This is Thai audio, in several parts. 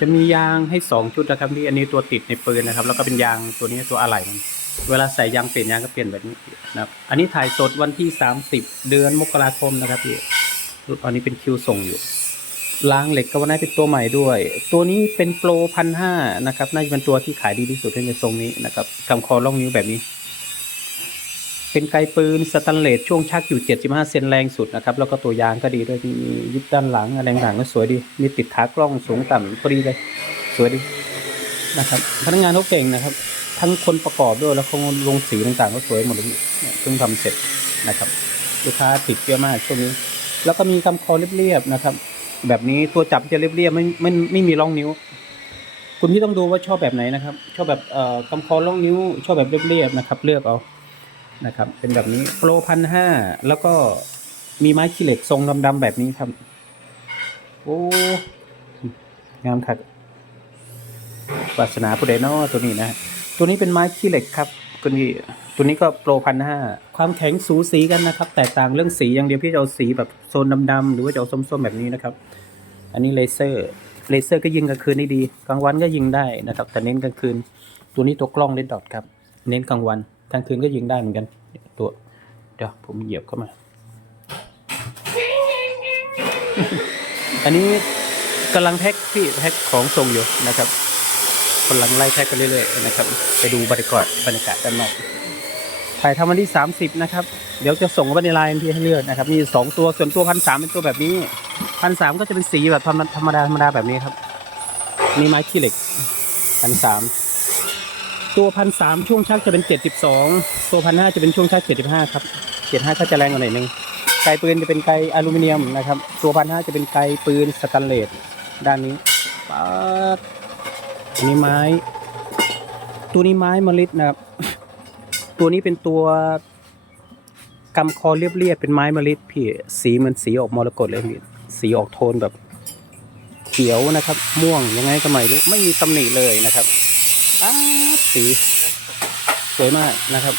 จะมียางให้สองชุดนะครับที่อันนี้ตัวติดในปืนนะครับ แล้วก็เป็นยางตัวนี้ตัวอะไหล่มันเวลาใส่ยางเปลี่ยนยางก็เปลี่ยนแบบนี้นะครับอันนี้ถ่ายสดวันที่ 30 เดือนมกราคมนะครับพี่รุ่นอันนี้เป็นคิวส่งอยู่ล้างเหล็กก็วันนี้เป็นตัวใหม่ด้วย ตัวนี้เป็นโปรพันห้านะครับ น่าจะเป็นตัวที่ขายดีที่สุดในทรงนี้นะครับกำคอล่องนิ้วแบบนี้ เป็นไกปืนสแตนเลสช่วงชักอยู่ 75 เซนแรงสุดนะครับ แล้วก็ตัวยางก็ดีด้วยมียึดด้านหลังอะไรต่างๆก็สวยดี มีติดขากล้องสูงต่ำพอดีเลย สวยดีนะครับ พนักงานเขาเก่งนะครับ ทั้งคนประกอบด้วยแล้วเขาลงสีต่างๆก็สวยหมดเลยเพิ่งทำเสร็จนะครับ ลูกค้าติดเยอะมากช่วงนี้ แล้วก็มีกำคอเรียบๆนะครับ แบบนี้ตัวจับจะเรียบๆไม่ไม่ไม่มีร่องนิ้ว คุณพี่ต้องดูว่าชอบแบบไหนนะครับ ชอบแบบเอ่อกำคอร่องนิ้ว ชอบแบบเรียบๆนะครับ เลือกเอา นะครับ เป็นแบบนี้โปรพันห้าแล้วก็มีไม้ขี้เหล็กทรงดำๆแบบนี้ครับ โอ้งามคัดวาสนาผู้ใดนอตัวนี้นะ ตัวนี้เป็นไม้ขี้เหล็กครับตัวนี้ตัวนี้ก็โปรพันห้าความแข็งสูสีกันนะครับ แตกต่างเรื่องสีอย่างเดียวพี่จะเอาสีแบบโซนดำๆหรือว่าจะเอาส้มๆแบบนี้นะครับ อันนี้เลเซอร์เลเซอร์ก็ยิงกลางคืนได้ดีกลางวันก็ยิงได้นะครับ แต่เน้นกลางคืน ตัวนี้ตัวกล้องเลดดอทครับ เน้นกลางวัน กลางคืนก็ยิงได้เหมือนกัน ตัว เดี๋ยวผมเหยียบเข้ามา อันนี้กำลังแพ็คพี่แพ็คของส่งอยู่นะครับกำลังไล่แพ็คกันเรื่อยๆนะครับ ไปดูบรรยากาศบรรยากาศด้านนอกถ่ายทำวันที่ 30 นะครับ เดี๋ยวจะส่งวันในไลน์พี่ให้เลือกนะครับ มีสองตัว ส่วนตัวพันสามเป็นตัวแบบนี้พันสามก็จะเป็นสีแบบธรรมธรรมดาธรรมดาแบบนี้ครับ นี่ไม้ขี้เหล็กพันสาม ตัวพันสามช่วงชักจะเป็นเจ็ดสิบสองตัวพันห้าจะเป็นช่วงชักเจ็ดสิบห้าครับเจ็ดห้าก็จะแรงกว่าหน่อยนึงไกปืนจะเป็นไกอลูมิเนียมนะครับ ตัวพันห้าจะเป็นไกปืนสแตนเลสด้านนี้ป๊าดอันนี้ไม้ ตัวนี้ไม้มลิดนะครับ ตัวนี้เป็นตัวกำคอเรียบๆเป็นไม้มลิดพี่สีเหมันสีออกมรกตเลยพี่สีออกโทนแบบ เขียวนะครับ ม่วงยังไงก็ไม่รู้ไม่มีตำหนิเลยนะครับ อาสีสวยมากนะครับ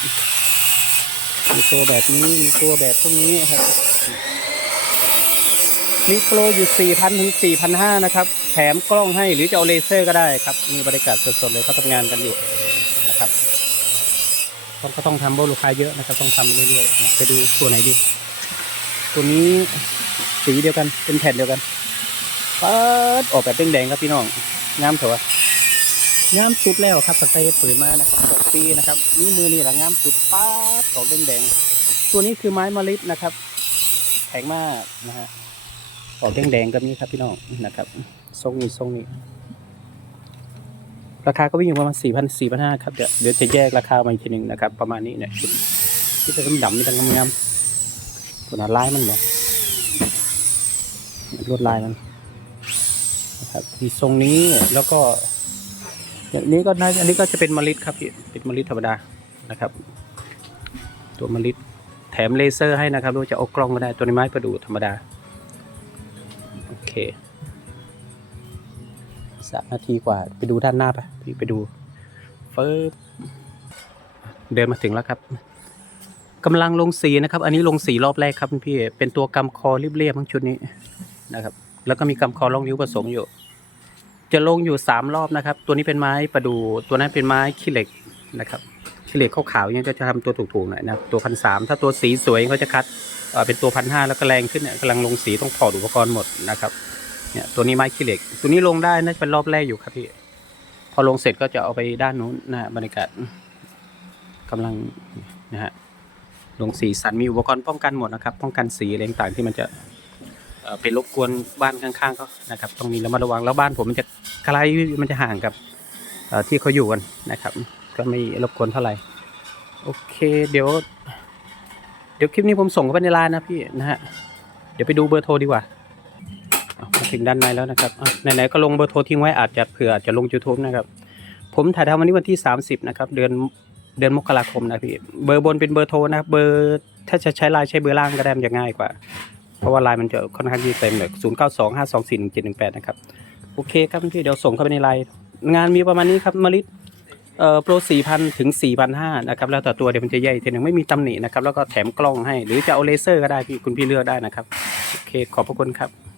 มีตัวแบบนี้ มีตัวแบบพวกนี้ครับ มีโปรอยู่4,000ถึง4,500นะครับ แถมกล้องให้หรือจะเอาเลเซอร์ก็ได้ครับ มีบริการสดๆเลยเขาทำงานกันอยู่นะครับต้องก็ต้องทำเพราะลูกค้าเยอะนะครับ ต้องทำเรื่อยๆไปดูตัวไหนดี ตัวนี้สีเดียวกันเป็นแผ่นเดียวกันปัดออกแบบแดงๆครับพี่น้องงามเถอะวะ งามสุดแล้วครับตั้งแต่เฮ็ดปืนมานะครับสองปีนะครับนี่มือนี่แหละงามสุดป๊าดออกแดงๆตัวนี้คือไม้มะลิดนะครับแข็งมากนะฮะออกแดงๆก็มีครับพี่น้องนะครับทรงนี้ทรงนี้ ราคาก็วิ่งอยู่ประมาณสี่พันสี่พันห้าครับเดี๋ยวเดี๋ยวจะแยกราคามาอีกทีหนึ่งนะครับ ประมาณนี้เนี่ยชุดที่จะดำๆนี่ต้องงามๆตัวหนาลายมันเนี่ยลวดลายมันนะครับมีทรงนี้แล้วก็ อย่างนี้ก็น่าอันนี้ก็จะเป็นมะลิดครับพี่เป็นมะลิดธรรมดานะครับ ตัวมะลิดแถมเลเซอร์ให้นะครับรือว่าจะเอากล้องก็ได้ตัวนี้ไม้ประดู่ธรรมดาโอเคสามนาทีกว่าไปดูด้านหน้าไปพี่ไปดูเฟิบเดินมาถึงแล้วครับกำลังลงสีนะครับ อันนี้ลงสีรอบแรกครับพี่เป็นตัวกำคอเรียบๆทั้งชุดนี้นะครับ แล้วก็มีกำคอรองนิ้วผสมอยู่ จะลงอยู่สามรอบนะครับ ตัวนี้เป็นไม้ประดู่ตัวนั้นเป็นไม้ขี้เหล็กนะครับขี้เหล็กขาวๆเนี่ยก็จะทำตัวถูกๆหน่อยนะตัวพันสามถ้าตัวสีสวยก็จะคัดเป็นตัวพันห้าแล้วก็แรงขึ้นเนี่ยกำลังลงสีต้องถอดอุปกรณ์หมดนะครับเนี่ยตัวนี้ไม้ขี้เหล็ก ตัวนี้ลงได้น่าจะเป็นรอบแรกอยู่ครับพี่พอลงเสร็จก็จะเอาไปด้านนู้นนะฮะบรรยากาศกำลังนะฮะลงสีสันมีอุปกรณ์ป้องกันหมดนะครับ ป้องกันสีอะไรต่างๆที่มันจะเอ่อเป็นรบกวนบ้านข้างๆเขานะครับ ต้องมีระมัดระวังแล้วบ้านผมมันจะ ไกลมันจะห่างกับที่เขาอยู่กันนะครับ ก็ไม่รบกวนเท่าไหร่โอเค เดี๋ยว เดี๋ยวคลิปนี้ผมส่งเข้าไปในไลน์นะพี่นะฮะเดี๋ยวไปดูเบอร์โทรดีกว่ามาถึงด้านในแล้วนะครับไหนๆก็ลงเบอร์โทรทิ้งไว้อาจจะเผื่ออจจะลง YouTube นะครับ ผมถ่ายทำวันนี้วันที่ 30 นะครับ เดือนเดือนมกราคมนะพี่เบอร์บนเป็นเบอร์โทรนะครับเบอร์ถ้าจะใช้ไลน์ใช้เบอร์ล่างก็ได้มันจะง่ายกว่า เพราะว่าไลน์มันจะค่อนข้างที่เต็มเลย0 9 2 5 2 4 1 7 1 8นะครับ โอเคครับพี่เดี๋ยวส่งเข้าไปในไลน์งานมีประมาณนี้ครับมะลิเอ่อโปร4,000ถึง4,500นะครับแล้วแต่ตัวเดี๋ยวมันจะใหญ่ทีหนึ่งไม่มีตำหนินะครับแล้วก็แถมกล้องให้ หรือจะเอาเลเซอร์ก็ได้พี่คุณพี่เลือกได้นะครับโอเคขอบพระคุณครับ